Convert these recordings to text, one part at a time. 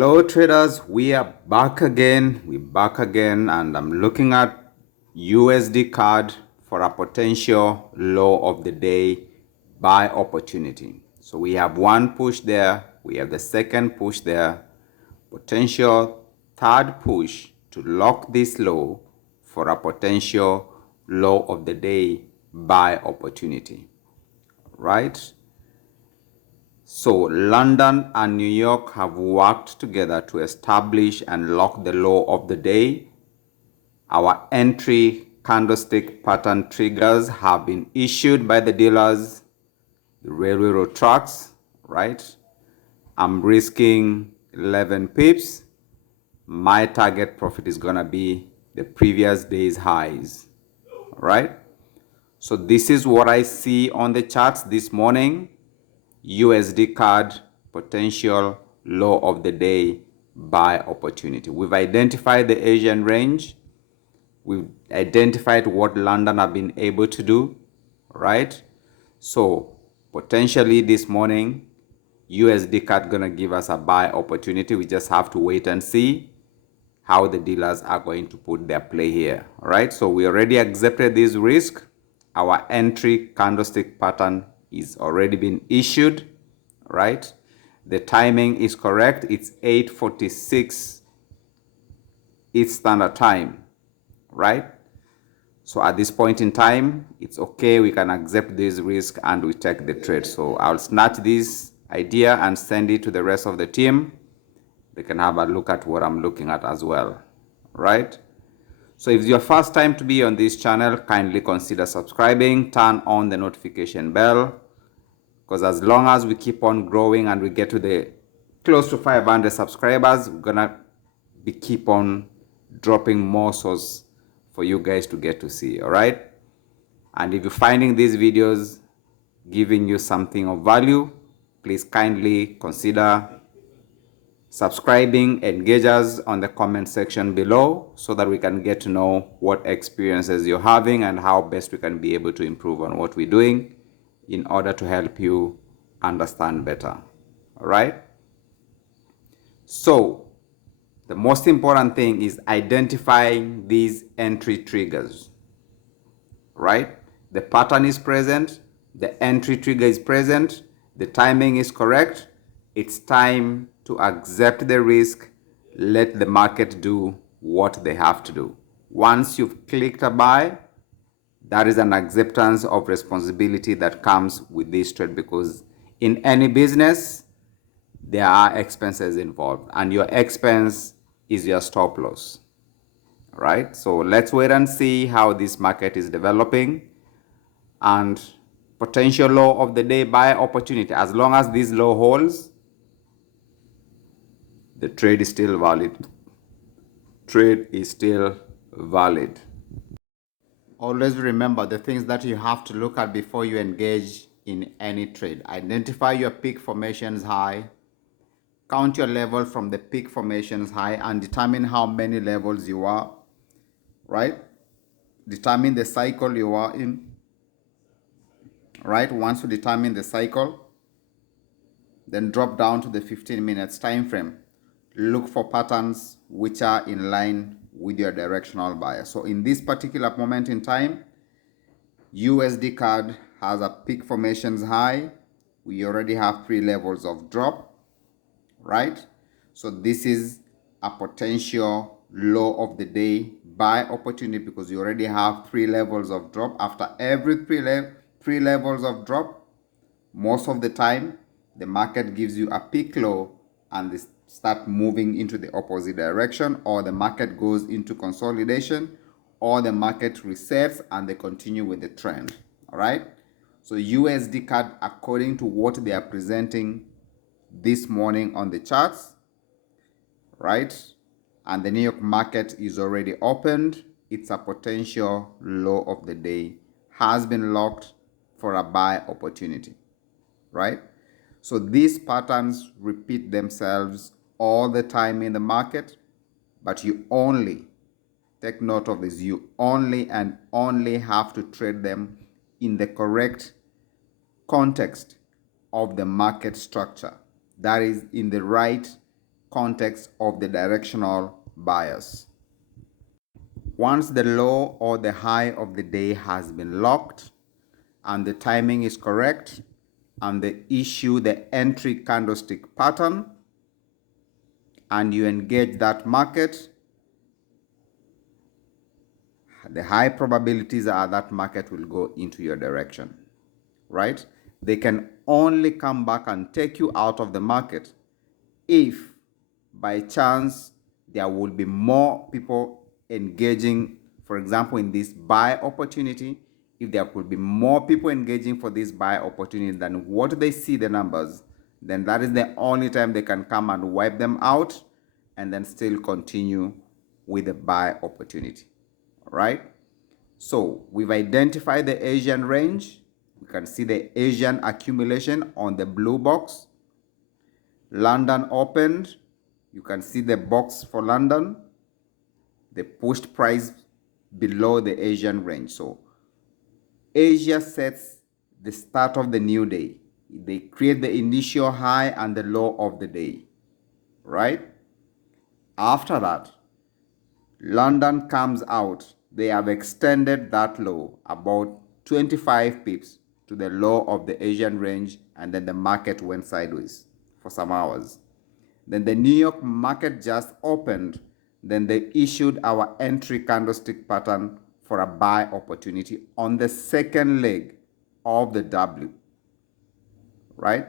Hello traders, we are back again. We're back again, and I'm looking at USD card for a potential low of the day buy opportunity. So we have one push there, we have the second push there, potential third push to lock this low for a potential low of the day buy opportunity, right? So London and New York have worked together to establish and lock the low of the day. Our entry candlestick pattern triggers have been issued by the dealers, the railroad tracks, right? I'm risking 11 pips. My target profit is gonna be the previous day's highs, right? So this is what I see on the charts this morning. USD card potential low of the day buy opportunity. We've identified the Asian range. We've identified what London have been able to do, right? So potentially this morning, USD card gonna give us a buy opportunity. We just have to wait and see how the dealers are going to put their play here, all right? So we already accepted this risk. Our entry candlestick pattern is already been issued, right? The timing is correct. It's 8:46 East Standard Time, right? So at this point in time, it's okay. We can accept this risk and we take the trade. So I'll snatch this idea and send it to the rest of the team. They can have a look at what I'm looking at as well, right? So if it's your first time to be on this channel, kindly consider subscribing, turn on the notification bell, because as long as we keep on growing and we get to the close to 500 subscribers, we're gonna be keep on dropping more source for you guys to get to see, all right? And if you're finding these videos giving you something of value, please kindly consider subscribing, engage us on the comment section below so that we can get to know what experiences you're having and how best we can be able to improve on what we're doing in order to help you understand better. All right? So the most important thing is identifying these entry triggers, right? The pattern is present, the entry trigger is present, the timing is correct. It's time to accept the risk, let the market do what they have to do. Once you've clicked a buy, that is an acceptance of responsibility that comes with this trade, because in any business, there are expenses involved, and your expense is your stop loss, right? So let's wait and see how this market is developing, and potential low of the day buy opportunity. As long as this low holds, the trade is still valid. Trade is still valid. Always remember the things that you have to look at before you engage in any trade. Identify your peak formations high, count your level from the peak formations high, and determine how many levels you are, right? Determine the cycle you are in, right? Once you determine the cycle, then drop down to the 15 minutes time frame. Look for patterns which are in line with your directional bias. So in this particular moment in time, USD card has a peak formations high. We already have 3 levels of drop, right? So this is a potential low of the day buy opportunity, because you already have 3 levels of drop. After every three levels of drop, most of the time the market gives you a peak low and they start moving into the opposite direction, or the market goes into consolidation, or the market resets and they continue with the trend. All right, so USD card, according to what they are presenting this morning on the charts, right, and the New York market is already opened, it's a potential low of the day, has been locked for a buy opportunity, right? So these patterns repeat themselves all the time in the market, but you only, take note of this, you only and only have to trade them in the correct context of the market structure. That is, in the right context of the directional bias. Once the low or the high of the day has been locked and the timing is correct and they issue the entry candlestick pattern and you engage that market, the high probabilities are that market will go into your direction, right? They can only come back and take you out of the market if by chance there will be more people engaging, for example, in this buy opportunity. If there could be more people engaging for this buy opportunity than what they see the numbers, then that is the only time they can come and wipe them out and then still continue with the buy opportunity. All right. So we've identified the Asian range. We can see the Asian accumulation on the blue box. London opened. You can see the box for London. They pushed price below the Asian range. So Asia sets the start of the new day. They create the initial high and the low of the day, right? After that, London comes out. They have extended that low about 25 pips to the low of the Asian range, and then the market went sideways for some hours. Then the New York market just opened. Then they issued our entry candlestick pattern for a buy opportunity on the second leg of the W, right?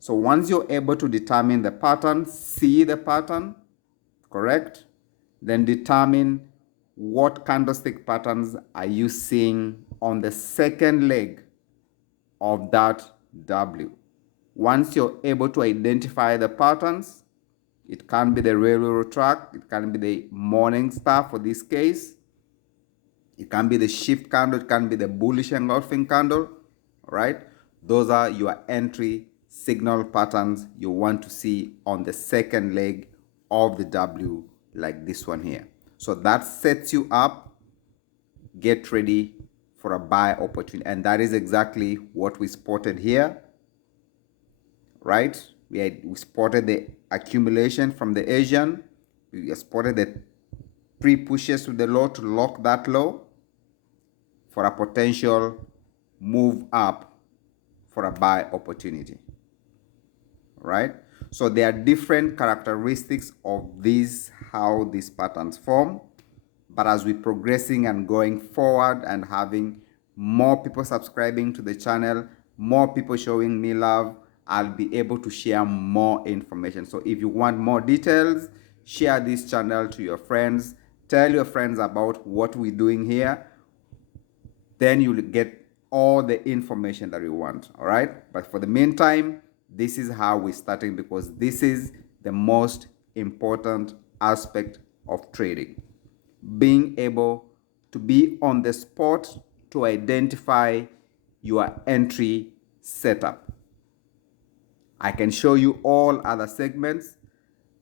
So once you're able to determine the pattern, see the pattern, correct? Then determine what candlestick patterns are you seeing on the second leg of that W. Once you're able to identify the patterns, it can be the railroad track, it can be the morning star for this case, it can be the shift candle, it can be the bullish engulfing candle, right? Those are your entry signal patterns you want to see on the second leg of the W, like this one here. So that sets you up, get ready for a buy opportunity. And that is exactly what we spotted here, right? We spotted the accumulation from the Asian. We spotted the pre-pushes to the low to lock that low for a potential move up for a buy opportunity, right? So there are different characteristics of these, how these patterns form. But as we're progressing and going forward and having more people subscribing to the channel, more people showing me love, I'll be able to share more information. So if you want more details, share this channel to your friends. Tell your friends about what we're doing here. Then you'll get all the information that you want, all right? But for the meantime, this is how we're starting, because this is the most important aspect of trading. Being able to be on the spot to identify your entry setup. I can show you all other segments,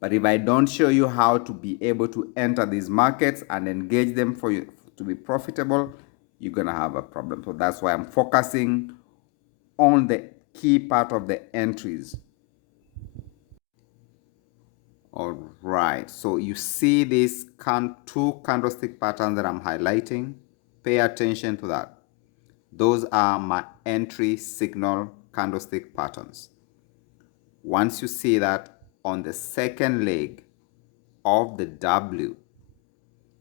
but if I don't show you how to be able to enter these markets and engage them for you to be profitable, you're gonna have a problem. So that's why I'm focusing on the key part of the entries. All right, so you see these two candlestick patterns that I'm highlighting. Pay attention to that. Those are my entry signal candlestick patterns. Once you see that on the second leg of the W,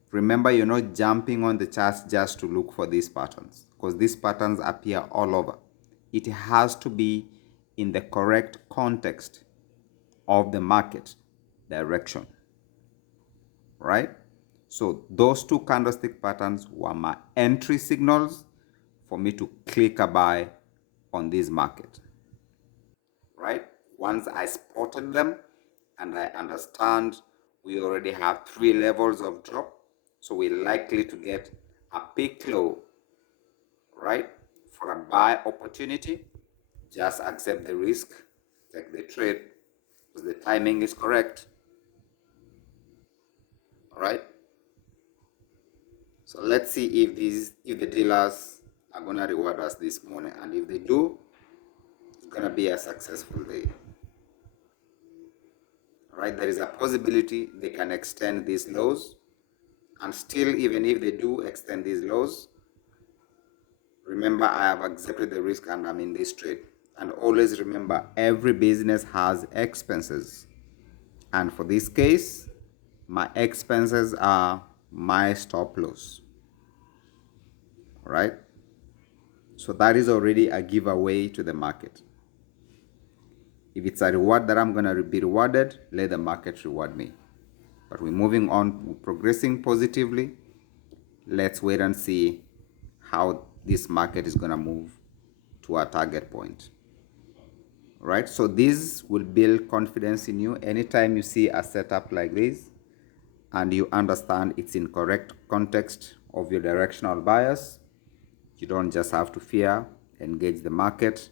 remember, you're not jumping on the charts just to look for these patterns, because these patterns appear all over. It has to be in the correct context of the market direction, right? So those two candlestick patterns were my entry signals for me to click a buy on this market, right? Once I spotted them and I understand we already have 3 levels of drop, so we're likely to get a peak low, right? For a buy opportunity, just accept the risk, take the trade, because the timing is correct, all right? So let's see if the dealers are gonna reward us this morning, and if they do, it's gonna be a successful day. right? There is a possibility they can extend these lows, and still, even if they do extend these lows, remember I have accepted the risk and I'm in this trade. And always remember, every business has expenses, and for this case, my expenses are my stop loss, right? So that is already a giveaway to the market. If it's a reward that I'm going to be rewarded, let the market reward me. But we're moving on, we're progressing positively. Let's wait and see how this market is going to move to our target point. Right? So this will build confidence in you. Anytime you see a setup like this and you understand it's in correct context of your directional bias, you don't just have to fear, engage the market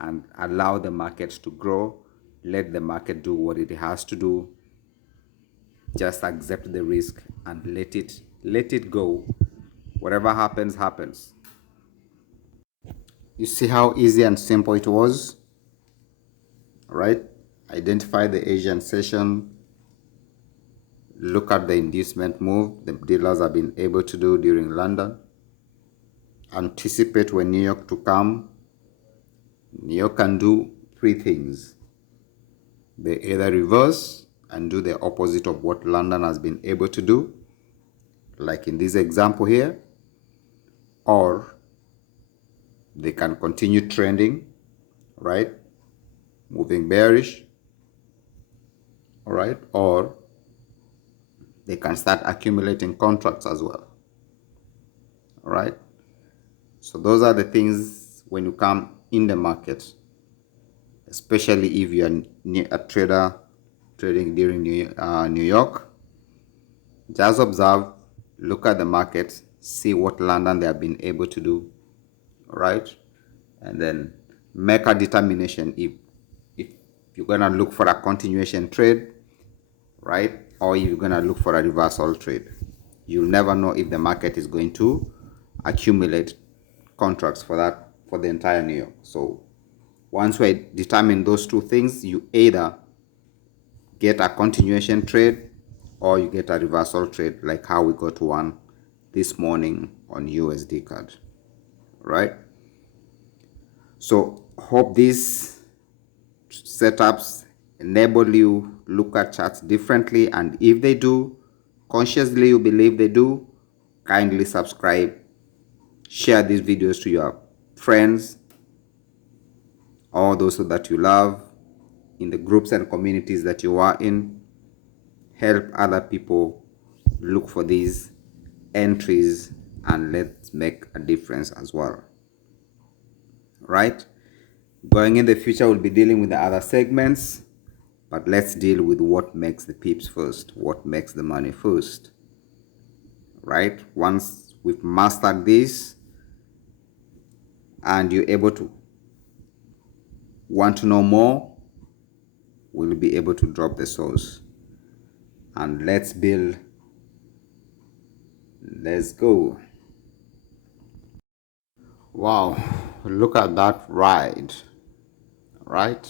and allow the market to grow. Let the market do what it has to do. Just accept the risk and let it go. Whatever happens, happens. You see how easy and simple it was, right? Identify the Asian session, look at the inducement move the dealers have been able to do during London, anticipate when New York to come. New York can do three things. They either reverse and do the opposite of what London has been able to do, like in this example here, or they can continue trending, right? Moving bearish, all right? Or they can start accumulating contracts as well, all right? So those are the things when you come in the market, especially if you are a trader trading during New York. Just observe, look at the market, see what London they have been able to do, right? And then make a determination if you're gonna look for a continuation trade, right? Or if you're gonna look for a reversal trade. You'll never know if the market is going to accumulate contracts for the entire New York. So once we determine those two things, you either get a continuation trade or you get a reversal trade, like how we got one this morning on USD card, right? So hope these setups enable you look at charts differently, and if they do, consciously you believe they do, kindly subscribe, share these videos to your friends, all those that you love, in the groups and communities that you are in. Help other people look for these entries and let's make a difference as well, right? Going in the future, we'll be dealing with the other segments, but let's deal with what makes the pips first, what makes the money first, right? Once we've mastered this and you're able to want to know more, we'll be able to drop the source and let's build. Let's go. Wow, look at that ride, right?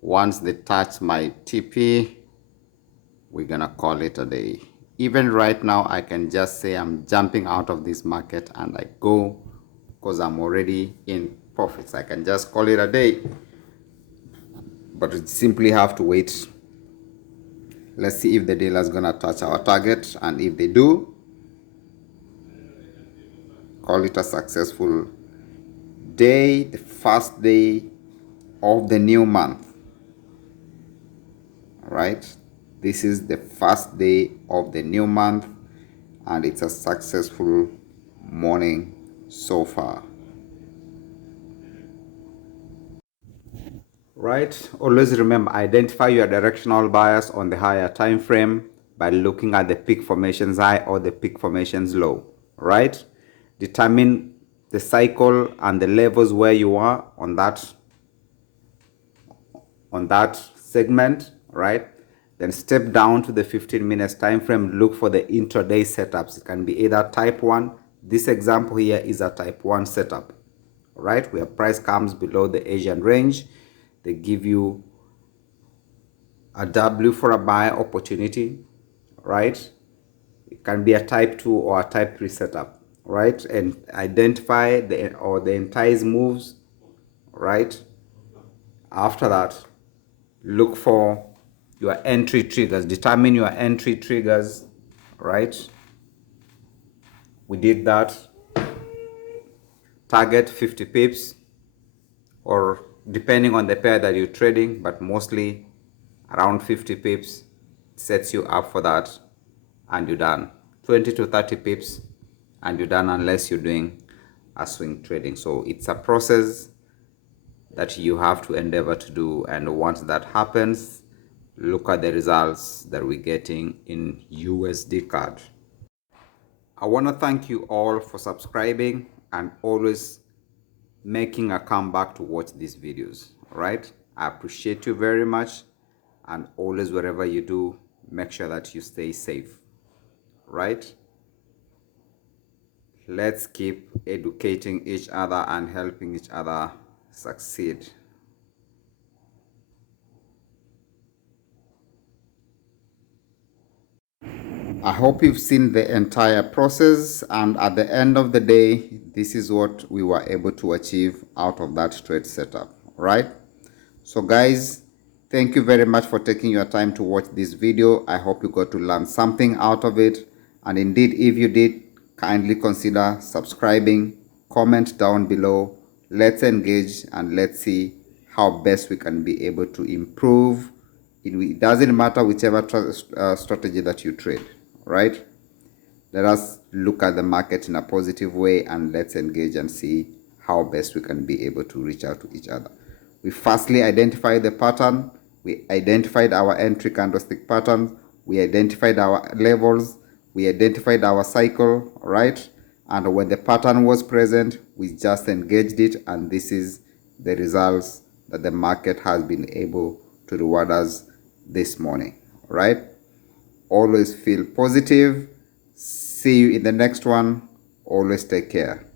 Once they touch my TP, we're gonna call it a day. Even right now, I can just say I'm jumping out of this market and I go because I'm already in profits. I can just call it a day, but we simply have to wait. Let's see if the dealer is gonna touch our target, and if they do, call it a successful day, the first day of the new month, right? This is the first day of the new month and it's a successful morning so far, right? Always remember, identify your directional bias on the higher time frame by looking at the peak formations high or the peak formations low, right? Determine the cycle and the levels where you are on that segment, right? Then step down to the 15 minutes time frame, look for the intraday setups. It can be either type 1. This example here is a type 1 setup, right? Where price comes below the Asian range. They give you a W for a buy opportunity, right? It can be a type 2 or a type 3 setup, right? And identify the entire moves, right? After that, look for your entry triggers. Determine your entry triggers, right? We did that. Target 50 pips, or depending on the pair that you're trading, but mostly around 50 pips sets you up for that, and you're done. 20 to 30 pips and you're done, unless you're doing a swing trading. So it's a process that you have to endeavor to do, and once that happens, look at the results that we're getting in USD CAD. I want to thank you all for subscribing and always making a comeback to watch these videos. All right, I appreciate you very much, and always, wherever you do, make sure that you stay safe. Right, let's keep educating each other and helping each other succeed. I hope you've seen the entire process, and at the end of the day, this is what we were able to achieve out of that trade setup, right? So guys, thank you very much for taking your time to watch this video. I hope you got to learn something out of it, and indeed, if you did, kindly consider subscribing, comment down below. Let's engage and let's see how best we can be able to improve. It doesn't matter whichever strategy that you trade, right? Let us look at the market in a positive way, and let's engage and see how best we can be able to reach out to each other. We firstly identified the pattern. We identified our entry candlestick pattern. We identified our levels. We identified our cycle, right? And when the pattern was present, we just engaged it, and this is the results that the market has been able to reward us this morning, right? Always feel positive. See you in the next one. Always take care.